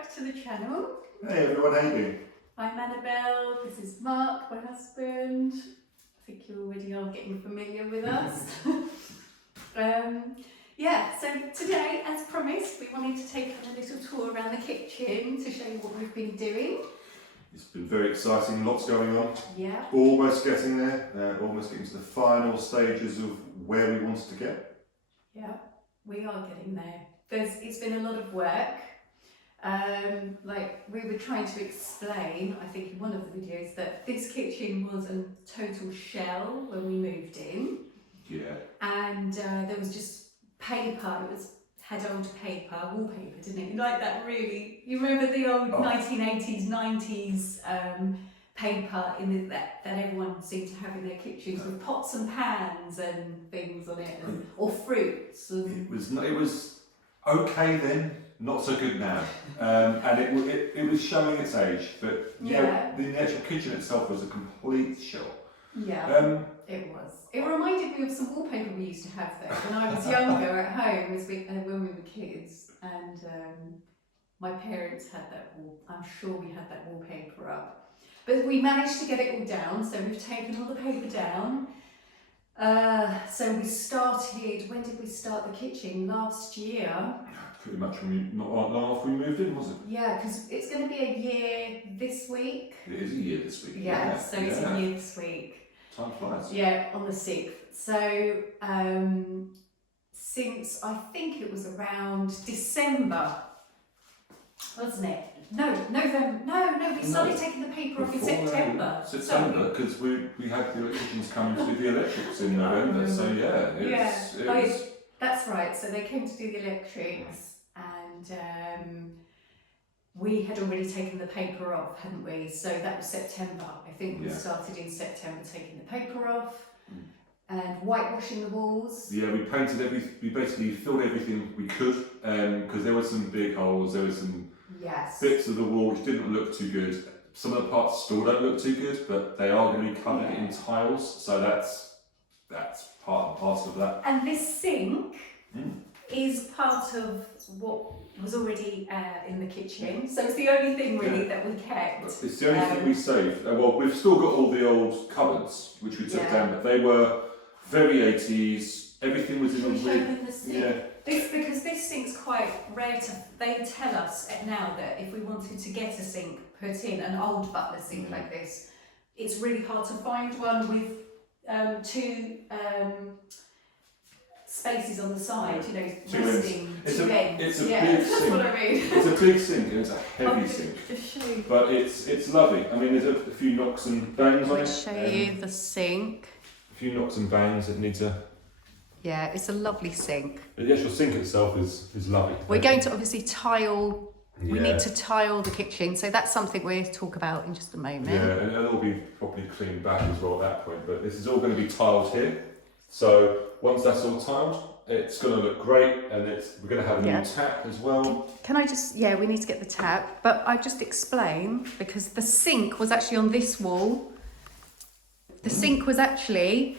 back to the channel. Hey everyone, how you doing? I'm Annabelle, this is Mark, my husband. I think you already are getting familiar with us. So today, as promised, we wanted to take a little tour around the kitchen to show you what we've been doing. It's been very exciting, lots going on. Yeah. Almost getting there, almost getting to the final stages of where we wanted to get. Yeah, we are getting there. It's been a lot of work. Like we were trying to explain, I think in one of the videos, that this kitchen was a total shell when we moved in. Yeah. And there was just paper, had old paper, wallpaper, didn't it? Like that really, you remember the old 1980s, 90s paper that everyone seemed to have in their kitchens with pots and pans and things on it, or fruits. And It was okay then, not so good now. And it was showing its age, but yeah, the actual kitchen itself was a complete shell. Yeah, it was. It reminded me of some wallpaper we used to have there when I was younger at home, when we were kids, and my parents had that I'm sure we had that wallpaper up. But we managed to get it all down, so we've taken all the paper down. So we started, when did we start the kitchen? Last year. Pretty much not long after we moved in, was it? Yeah, because it's going to be a year this week. It is a year this week. Yeah, so it's a year this week. Time flies. Yeah, on the 6th. So since I think it was around December, wasn't it? No, November. No, we started taking the paper off in September. September, because we had the electricians come to do the electrics in November, so yeah. That's right. So they came to do the electrics, and we had already taken the paper off, hadn't we? So that was September. I think we started in September taking the paper off and whitewashing the walls. Yeah, we painted we basically filled everything we could, because there were some big holes, there were some bits of the wall which didn't look too good. Some of the parts still don't look too good, but they are going to be covered in tiles, so that's part and parcel of that. And this sink is part of what was already in the kitchen, so it's the only thing really that we kept. It's the only thing we saved. Well, we've still got all the old cupboards which we took down, but they were very 80s. Everything was in the sink. Because this sink's quite rare they tell us now that if we wanted to get a sink put in, an old butler sink like this, it's really hard to find one with two spaces on the side, two ends. It's a big sink. That's what I mean. It's a big sink and it's a heavy sink. But it's lovely. I mean, there's a few knocks and bangs on it. I'll show you the sink. A few knocks and bangs that need to... Yeah, it's a lovely sink. But the actual sink itself is lovely. We're going to obviously tile. We need to tile the kitchen, so that's something we'll talk about in just a moment. Yeah, and it'll be properly cleaned back as well at that point. But this is all going to be tiled here. So once that's all tiled, it's going to look great, and we're going to have a new tap as well. Can I just, we need to get the tap, but I just explain, because the sink was actually on this wall. The sink was actually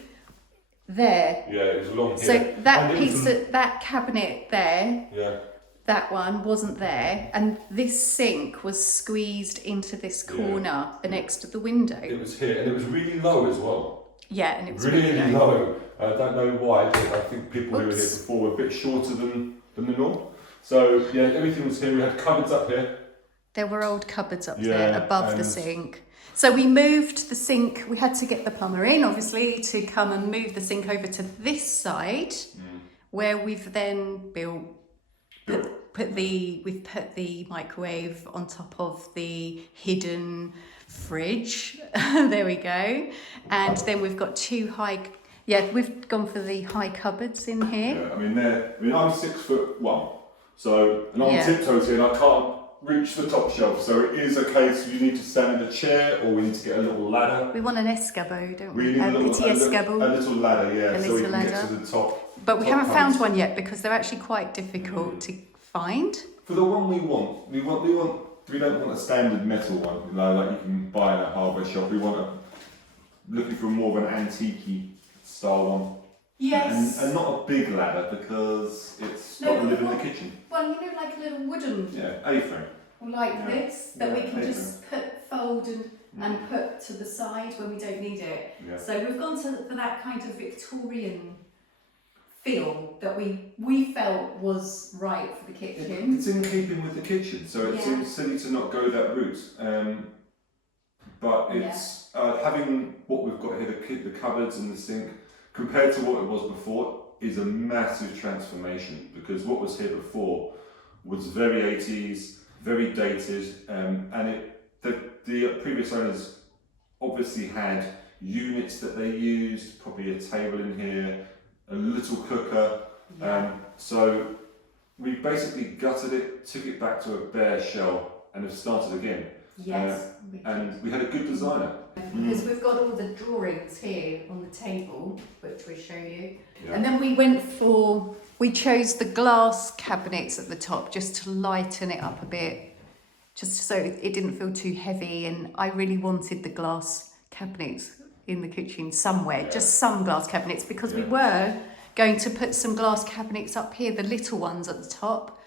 there. Yeah, it was along here. So that cabinet there, that one wasn't there, and this sink was squeezed into this corner next to the window. It was here, and it was really low as well. Yeah, and it was really low. I don't know why, but I think people who were here before were a bit shorter than the norm. So yeah, everything was here. We had cupboards up here. There were old cupboards up there above the sink. So we moved the sink. We had to get the plumber in, obviously, to come and move the sink over to this side, where we've then put the microwave on top of the hidden fridge. There we go. And then we've got two we've gone for the high cupboards in here. Yeah, I mean I'm 6'1", so and I'm tiptoes here and I can't reach the top shelf, so it is a case you need to stand in a chair or we need to get a little ladder. We want an escabeau, don't we? We need a little ladder, so we can get to the top. But we haven't found one yet because they're actually quite difficult to find. For the one we don't want a standard metal one, like you can buy in a hardware shop. We want looking for more of an antique style one. Yes. And not a big ladder because it's got to live in the kitchen. Well, like a little wooden. Yeah, A-frame. like this, that we can just fold and put to the side when we don't need it. Yeah. So we've gone for that kind of Victorian feel that we felt was right for the kitchen. It's in keeping with the kitchen, so it seems silly to not go that route. But it's having what we've got here, the cupboards and the sink, compared to what it was before, is a massive transformation, because what was here before was very 80s, very dated, and the previous owners obviously had units that they used, probably a table in here, a little cooker, so we basically gutted it, took it back to a bare shell and have started again. Yes. And we had a good designer. Because we've got all the drawings here on the table, which we show you. Yeah. And then we chose the glass cabinets at the top just to lighten it up a bit, just so it didn't feel too heavy. And I really wanted the glass cabinets in the kitchen somewhere, just some glass cabinets, because we were going to put some glass cabinets up here, the little ones at the top.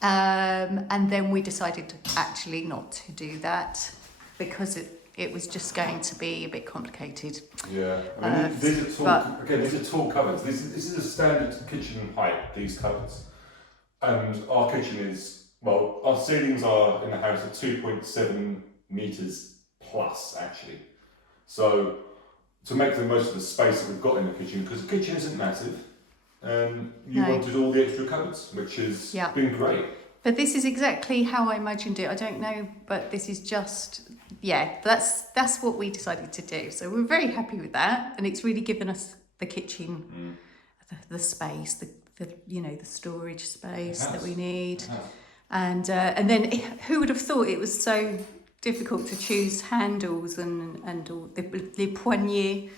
And then we decided actually not to do that because it was just going to be a bit complicated. Yeah, I mean, these are tall cupboards. This is a standard kitchen height, these cupboards. And our kitchen is, well, our ceilings are in the house at 2.7 metres plus, actually. So, to make the most of the space that we've got in the kitchen, because the kitchen isn't massive, you wanted all the extra cupboards, which has been great. But this is exactly how I imagined it. I don't know, but this is just, that's what we decided to do. So we're very happy with that, and it's really given us the kitchen, the space, the storage space that we need, and then who would have thought it was so difficult to choose handles and all the poignées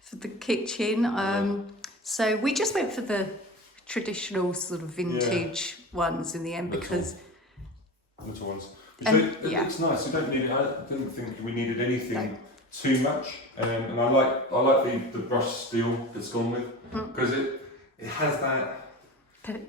for the kitchen. So we just went for the traditional sort of vintage ones in the end, because little ones. It looks nice. We don't need it. I didn't think we needed anything too much, and I like the brushed steel that's gone with, because it has that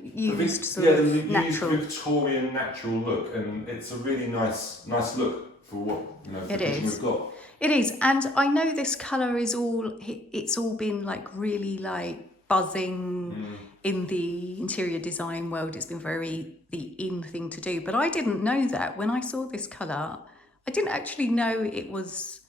used Victorian natural look, and it's a really nice look for what the kitchen we've got. It is, and I know this colour is it's all been like really like buzzing in the interior design world. It's been very the in thing to do, but I didn't know that when I saw this colour. I didn't actually know it was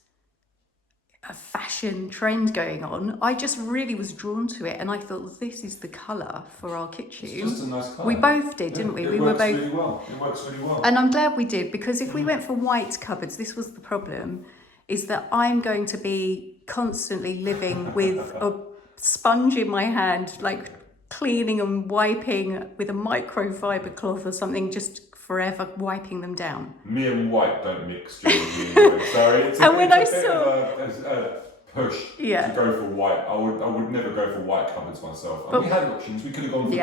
a fashion trend going on. I just really was drawn to it, and I thought this is the colour for our kitchen. It's just a nice colour. We both did, didn't we? It works really well. It works really well. And I'm glad we did, because if we went for white cupboards, this was the problem, is that I'm going to be constantly living with a sponge in my hand, like cleaning and wiping with a microfiber cloth or something, just forever wiping them down. Me and white don't mix generally anyway. So it's a push to go for white. I would never go for white cupboards myself. And we had options. We could have gone for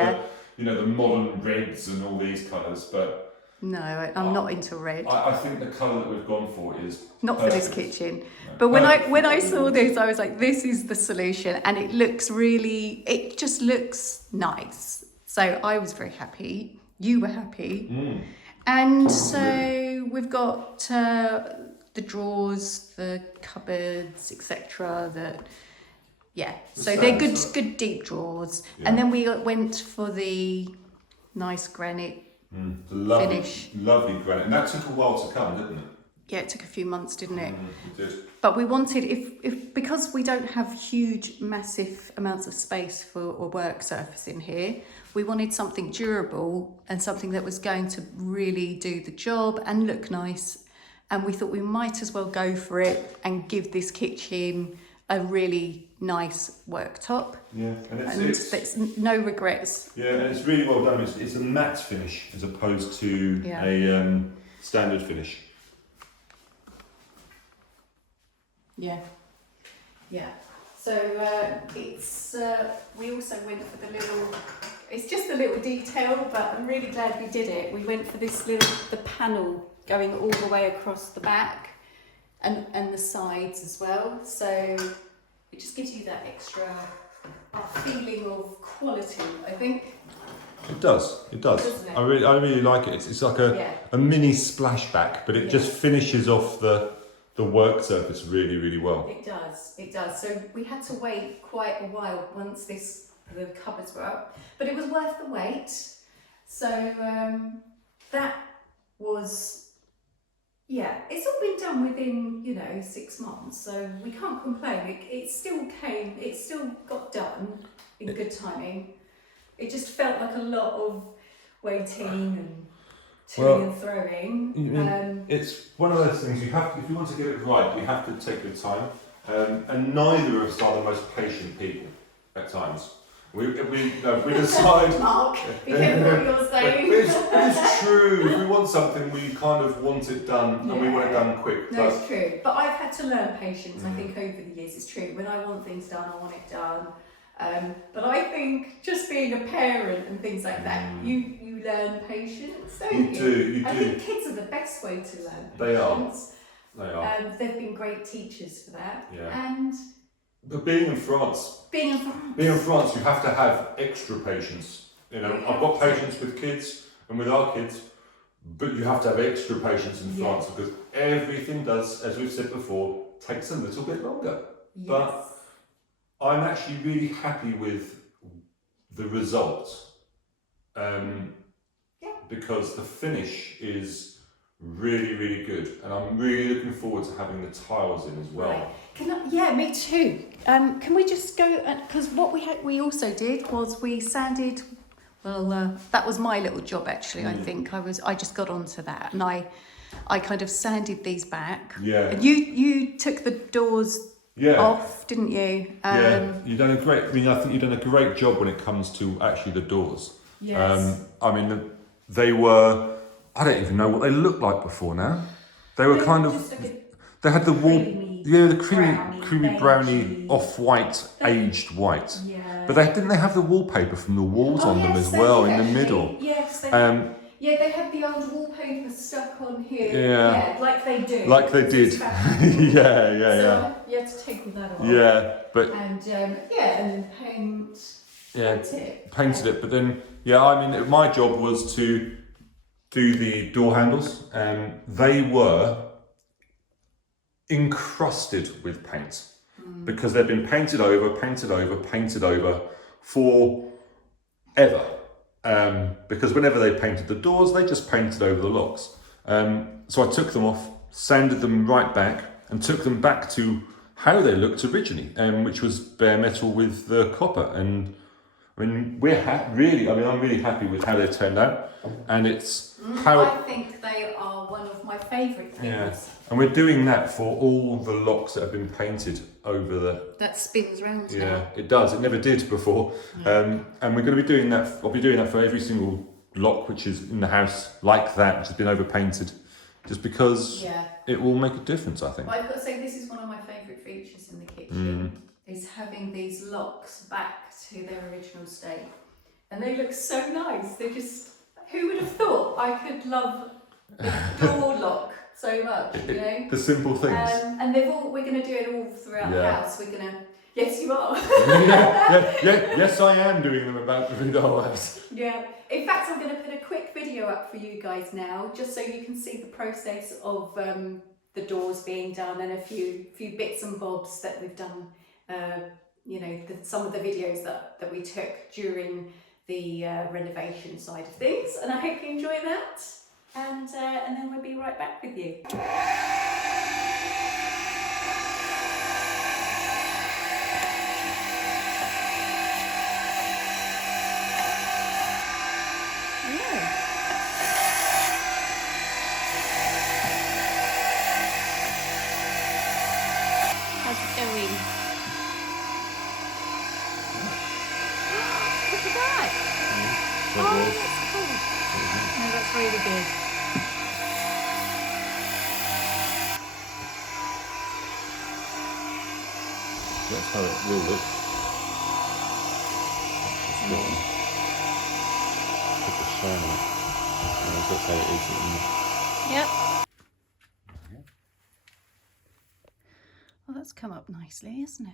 the modern reds and all these colours, but no, I'm not into red. I think the colour that we've gone for is not perfect for this kitchen. No. But when I saw this, I was like, this is the solution, and it just looks nice. So I was very happy. You were happy. And so we've got the drawers, the cupboards, etc. So they're good deep drawers. And then we went for the nice granite finish. Lovely granite. And that took a while to come, didn't it? Yeah, it took a few months, didn't it? It did. But we wanted, because we don't have huge, massive amounts of space for a work surface in here, we wanted something durable and something that was going to really do the job and look nice. And we thought we might as well go for it and give this kitchen a really nice worktop. Yeah, and it's no regrets. Yeah, and it's really well done. It's a matte finish as opposed to a standard finish. Yeah. So it's we also went for the little. It's just a little detail, but I'm really glad we did it. We went for the panel going all the way across the back, and the sides as well. So it just gives you that extra feeling of quality, I think. It does. It does. Doesn't it? I really like it. It's like a mini splashback, but it just finishes off the work surface really well. It does. It does. So we had to wait quite a while once the cupboards were up, but it was worth the wait. So that was. Yeah, it's all been done within, 6 months, so we can't complain. It still got done in good timing. It just felt like a lot of waiting and toing and throwing. It's one of those things you have to, if you want to get it right, you have to take your time. And neither of us are the most patient people at times. We decide. Mark, be careful what you're saying. It's true. If we want something, we kind of want it done, and we want it done quick. No, it's true. But I've had to learn patience. I think over the years, it's true. When I want things done, I want it done. But I think just being a parent and things like that, you learn patience, don't you? You do. I think kids are the best way to learn patience. They are. They've been great teachers for that. Yeah. And but being in France, you have to have extra patience. I've got patience with kids and with our kids, but you have to have extra patience in France because everything does, as we've said before, takes a little bit longer. Yes. But I'm actually really happy with the result because the finish is really good, and I'm really looking forward to having the tiles in as well. Right. Me too. Can we just go, because what we also did was we sanded. Well, that was my little job actually. I think I just got onto that, and I kind of sanded these back. Yeah. And you took the doors off, didn't you? You've done a great. I think you've done a great job when it comes to actually the doors. Yes. They were. I don't even know what they looked like before now. They were kind of. They had the creamy browny off-white, aged white. Yeah. But didn't they have the wallpaper from the walls on them as well in the middle? Yes. They had the old wallpaper stuck on here. Yeah, like they do. Like they did. So you had to take all that off. Yeah, but and then paint. Painted it. But then my job was to do the door handles. They were encrusted with paint because they've been painted over forever. Because whenever they painted the doors, they just painted over the locks. So I took them off, sanded them right back, and took them back to how they looked originally, which was bare metal with the copper. And I'm really happy with how they turned out, and it's how I think they are one of my favourite things. Yeah, and we're doing that for all the locks that have been painted over the. That spins round. Yeah, it does. It never did before, and we're going to be doing that. I'll be doing that for every single lock which is in the house like that, which has been over painted, just because it will make a difference. I think. But I've got to say, this is one of my favourite features in the kitchen. Is having these locks back to their original state, and they look so nice. They just, who would have thought I could love the door lock so much, the simple things. And we're going to do it all throughout the house. We're going to, yes you are. Yes I am doing them about the whole house. Yeah, in fact I'm going to put a quick video up for you guys now, just so you can see the process of the doors being done and a few bits and bobs that we've done. Some of the videos that we took during the renovation side of things, and I hope you enjoy that, and then we'll be right back with you. How's it going? Look at that! Oh, that's cool. No, that's really good. That's how it will look. Put the shine on it. That's how it is. Yep. Well, that's come up nicely, isn't it?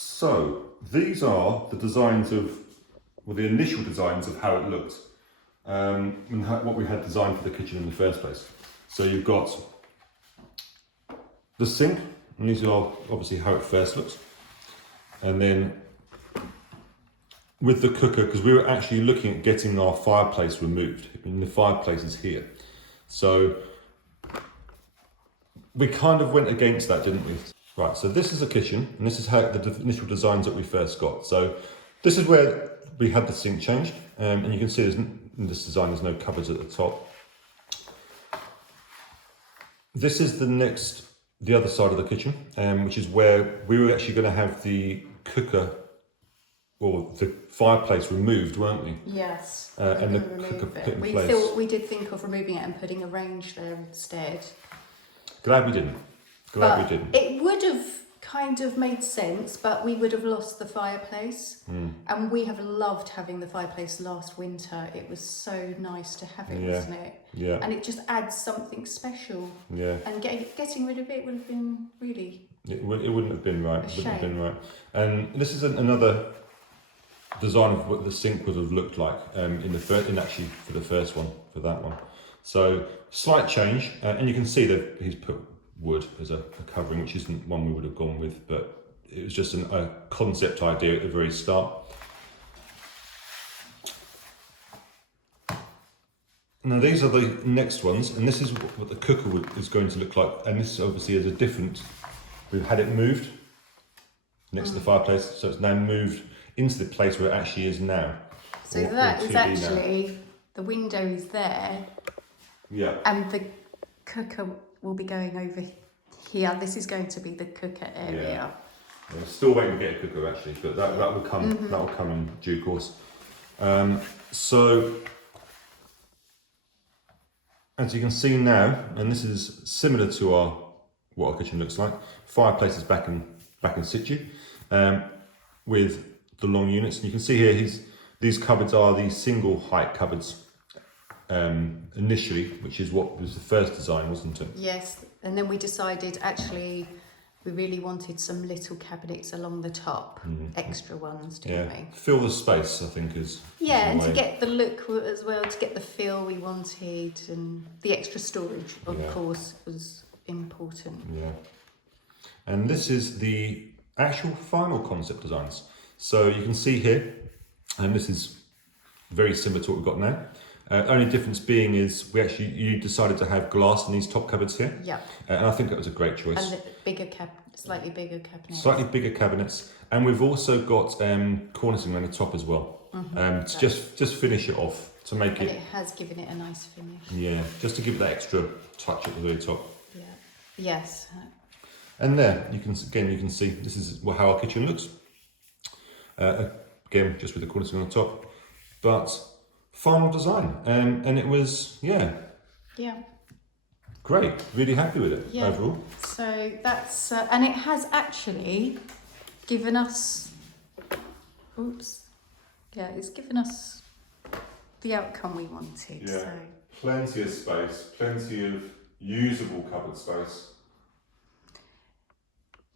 So these are the designs of, well, the initial designs of how it looked, and what we had designed for the kitchen in the first place. So you've got the sink, and these are obviously how it first looks. And then with the cooker, because we were actually looking at getting our fireplace removed, and the fireplace is here. So we kind of went against that, didn't we? Right, so this is the kitchen, and this is how the initial designs that we first got. So this is where we had the sink changed, and you can see in this design there's no cupboards at the top. This is the other side of the kitchen, which is where we were actually going to have the cooker or the fireplace removed, weren't we? Yes. And the cooker put in place. We did think of removing it and putting a range there instead. Glad we didn't. It would have kind of made sense, but we would have lost the fireplace. And we have loved having the fireplace last winter. It was so nice to have it, wasn't it? Yeah. And it just adds something special. Yeah. And getting rid of it would have been really... It wouldn't have been right. And this is another design of what the sink would have looked like actually for the first one, for that one. So slight change, and you can see that he's put wood as a covering, which isn't one we would have gone with, but it was just a concept idea at the very start. Now these are the next ones, and this is what the cooker is going to look like, and this obviously is a different, we've had it moved next to the fireplace, so it's now moved into the place where it actually is now. So that is actually, the window is there. Yeah. And the cooker will be going over here. This is going to be the cooker area. Yeah. We're still waiting to get a cooker actually, but that will come. That will come in due course. So as you can see now, and this is similar to what our kitchen looks like. Fireplace is back in situ, with the long units. And you can see here these cupboards are the single height cupboards. Initially, which is what was the first design, wasn't it? Yes, and then we decided actually we really wanted some little cabinets along the top, extra ones, didn't we? Fill the space, I think, is and to get the look as well, to get the feel we wanted, and the extra storage, of course, was important. Yeah, and this is the actual final concept designs. So you can see here, and this is very similar to what we've got now. Only difference being is you decided to have glass in these top cupboards here. Yeah. And I think that was a great choice. And the slightly bigger cabinets. Slightly bigger cabinets, and we've also got cornicing on the top as well. To just finish it off to make it. And it has given it a nice finish. Yeah, just to give it that extra touch at the very top. Yeah. Yes. And there you can see this is how our kitchen looks. Again, just with the cornicing on the top, but. Final design, and it was great. Really happy with it overall. So that's and it has actually given us it's given us the outcome we wanted. So plenty of space, plenty of usable cupboard space,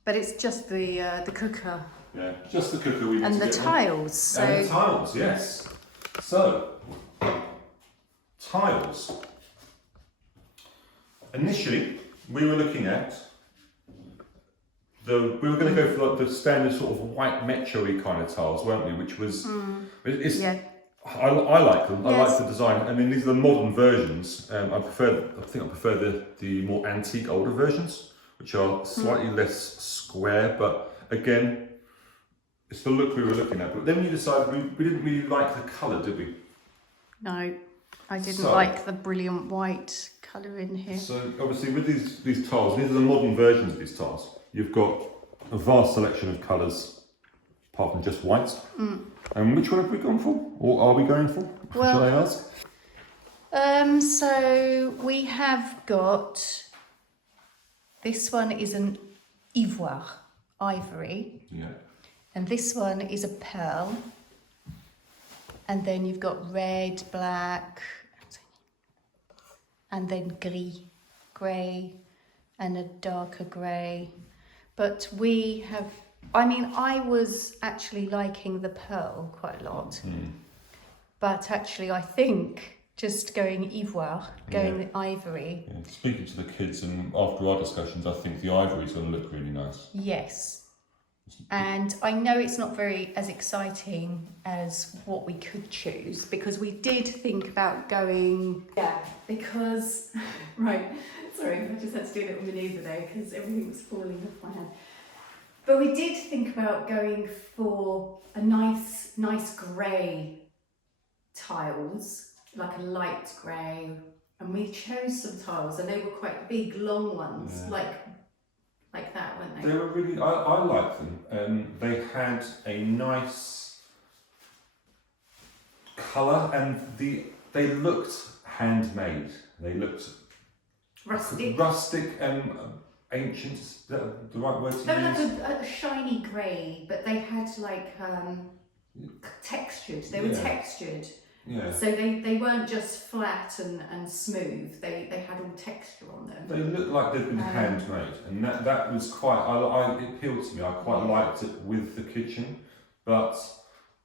but it's just the cooker. Yeah, just the cooker we need and to the get tiles. So and the tiles, yes. So, tiles. Initially, we were looking at we were going to go for like the standard sort of white metro-y kind of tiles, weren't we? Which was, I like them. I like the design. I mean, these are the modern versions. I think I prefer the more antique, older versions, which are slightly less square. But again, it's the look we were looking at. But then we decided we didn't really like the colour, did we? No, I didn't like the brilliant white colour in here. So obviously with these tiles, these are the modern versions of these tiles. You've got a vast selection of colours, apart from just white. And which one have we gone for? Or are we going for? Well, should I ask? So we have got, this one is an ivory. Yeah. And this one is a pearl. And then you've got red, black, and then grey, and a darker grey. But we have I mean, I was actually liking the pearl quite a lot, but actually I think just going ivoire, going the ivory. Yeah. Speaking to the kids, and after our discussions, I think the ivory is going to look really nice. Yes. And I know it's not as exciting as what we could choose, because we did think about going, because, right, sorry, I just had to do a little manoeuvre there because everything was falling off my hand. But we did think about going for a nice grey tiles, like a light grey, and we chose some tiles, and they were quite big, long ones, like that, weren't they? They were really, I liked them. They had a nice colour, and they looked handmade. They looked rustic. Ancient. Is that the right word to use? They were like a shiny grey, but they had like textured. They were textured. Yeah. So they weren't just flat and smooth. They had all texture on them. They looked like they'd been handmade, and that was quite. it appealed to me. I quite liked it with the kitchen, but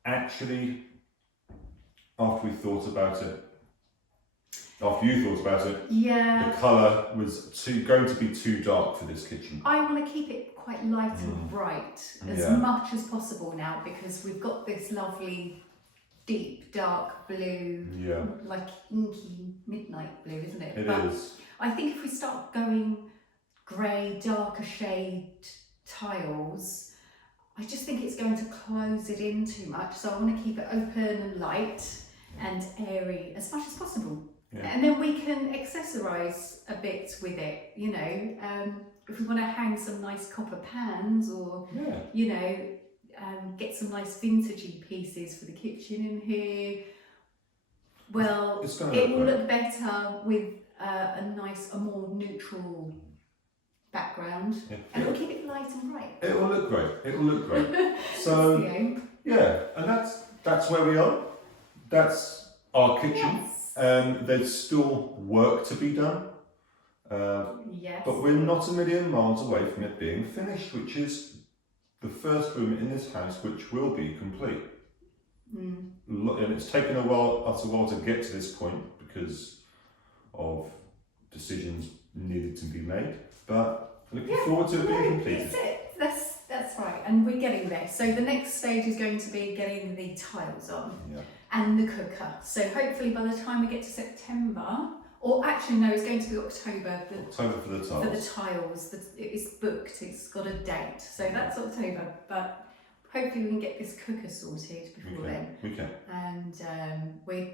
actually, after you thought about it, the colour was going to be too dark for this kitchen. I want to keep it quite light and bright as much as possible now, because we've got this lovely deep dark blue, like inky midnight blue, isn't it? It is. I think if we start going grey, darker shade tiles, I just think it's going to close it in too much. So I want to keep it open and light and airy as much as possible. Yeah. And then we can accessorise a bit with it, you know. If we want to hang some nice copper pans, or you know, get some nice vintagey pieces for the kitchen in here. Well, it will look better with a more neutral background, and it will keep it light and bright. It will look great. It will look great. So and that's where we are. That's our kitchen. Yes. There's still work to be done. But we're not a million miles away from it being finished, which is the first room in this house which will be complete. And it's taken us a while to get to this point because of decisions needed to be made, but looking forward to it being completed. That's right, and we're getting there. So the next stage is going to be getting the tiles on and the cooker. So hopefully by the time we get to September, or actually no, it's going to be October. October for the tiles. For the tiles, it's booked. It's got a date, so that's October. But hopefully we can get this cooker sorted before then. We can. And we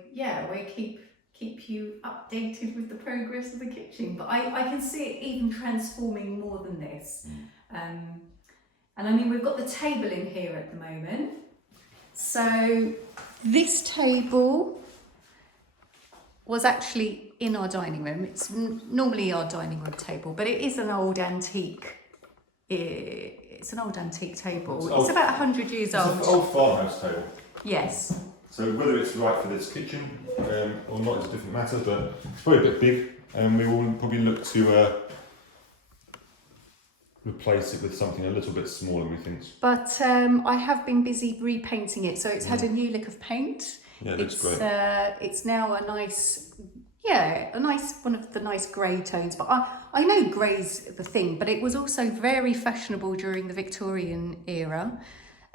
keep you updated with the progress of the kitchen. But I can see it even transforming more than this. And I mean, we've got the table in here at the moment. So this table was actually in our dining room. It's normally our dining room table, but it is an old antique. It's an old antique table. It's about 100 years old. It's an old farmhouse table. Yes. So whether it's right for this kitchen or not is a different matter, but it's probably a bit big, and we will probably look to replace it with something a little bit smaller, we think. But I have been busy repainting it, so it's had a new lick of paint. Yeah, it looks great. It's now a nice one of the nice grey tones. But I know grey's the thing, but it was also very fashionable during the Victorian era.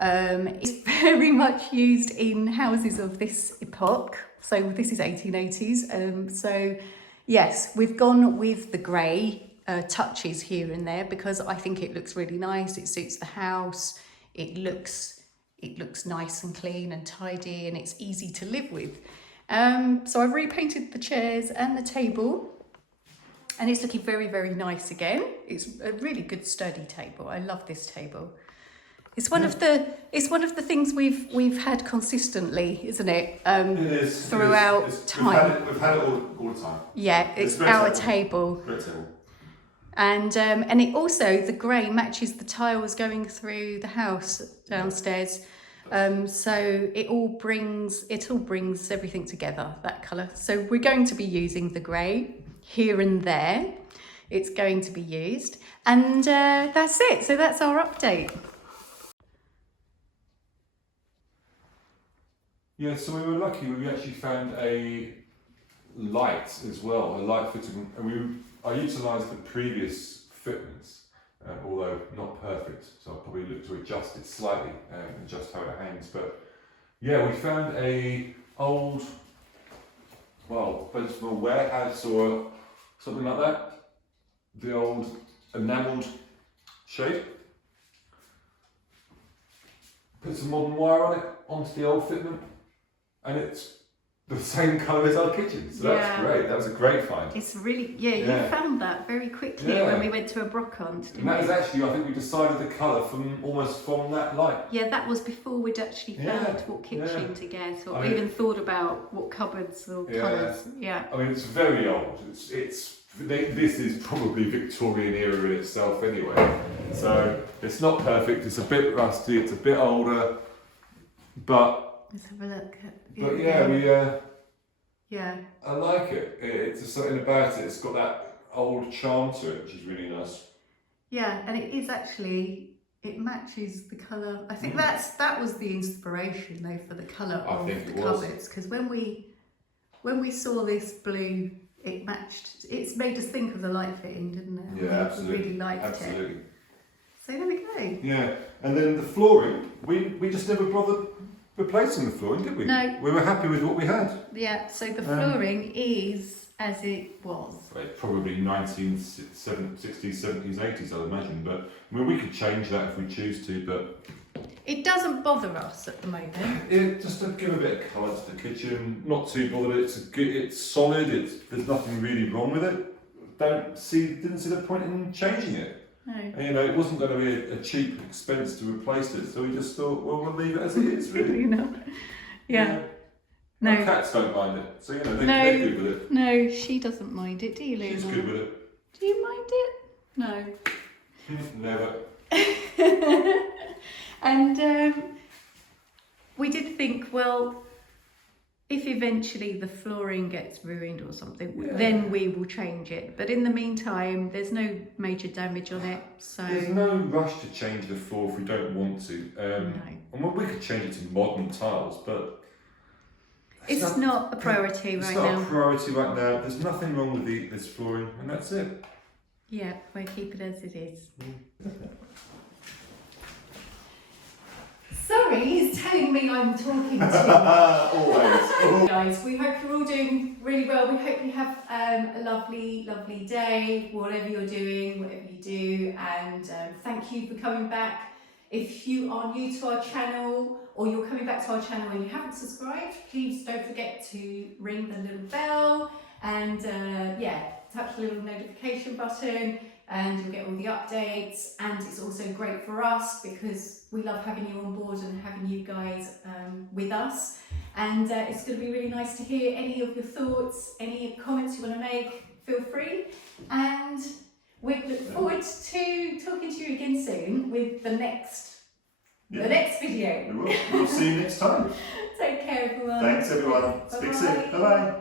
It's very much used in houses of this epoch. So this is 1880s. So yes, we've gone with the grey touches here and there because I think it looks really nice. It suits the house. It looks nice and clean and tidy, and it's easy to live with. So I've repainted the chairs and the table, and it's looking very, very nice again. It's a really good sturdy table. I love this table. It's one of the things we've had consistently, isn't it? It is throughout time. We've had it all the time. Yeah, it's our table. Great table. And it also, the grey matches the tiles going through the house downstairs. So it all brings everything together, that colour. So we're going to be using the grey here and there. It's going to be used. And that's it. So that's our update. Yeah, so we were lucky. We actually found a light as well, a light fitting, and I utilised the previous fitments, although not perfect. So I'll probably look to adjust it slightly, adjust how it hangs. But yeah, we found a old, well, whether it's from a warehouse or something like that. The old enamelled shape. Put some modern wire on it, onto the old fitment, and it's the same colour as our kitchen. So that's great. That was a great find. It's really, you found that very quickly when we went to a brocante. And that was actually, I think we decided the colour almost from that light. Yeah, that was before we'd actually found what kitchen to get, or even thought about what cupboards or colours. Yeah. I mean, it's very old. This is probably Victorian era in itself anyway. So it's not perfect. It's a bit rusty. It's a bit older, but. Let's have a look. I like it. It's just something about it. It's got that old charm to it, which is really nice. Yeah, and it is actually, it matches the colour. I think that was the inspiration though for the colour of the cupboards, because when we saw this blue, it matched. It's made us think of the light fitting, didn't it? Yeah, absolutely. We really liked it. So there we go. Yeah, and then the flooring, we just never bothered replacing the flooring, did we? No. We were happy with what we had. Yeah, so the flooring is as it was. Probably 1960s, 70s, 80s, I'd imagine, but I mean, we could change that if we choose to, but... It doesn't bother us at the moment. Just to give a bit of colour to the kitchen, not too bothered. It's solid, there's nothing really wrong with it. Didn't see the point in changing it. No. And, it wasn't going to be a cheap expense to replace it, so we just thought, well, we'll leave it as it is, really. Yeah. No. Our cats don't mind it, so they're good with it. No, she doesn't mind it, do you, Luna? She's good with it. Do you mind it? No. Never. And we did think, well, if eventually the flooring gets ruined or something, then we will change it. But in the meantime, there's no major damage on it, so... There's no rush to change the floor if we don't want to. No. And we could change it to modern tiles, but... It's not a priority right now. It's not a priority right now. There's nothing wrong with this flooring, and that's it. Yeah, we'll keep it as it is. Sorry, he's telling me I'm talking to Always. Guys, we hope you're all doing really well. We hope you have a lovely, lovely day, whatever you're doing, whatever you do. And thank you for coming back. If you are new to our channel, or you're coming back to our channel and you haven't subscribed, please don't forget to ring the little bell and touch the little notification button, and you'll get all the updates. And it's also great for us because we love having you on board and having you guys with us. And it's going to be really nice to hear any of your thoughts, any comments you want to make, feel free. And we look forward to talking to you again soon with the next video. We'll see you next time. Take care, everyone. Thanks, everyone. Speak soon. Bye-bye.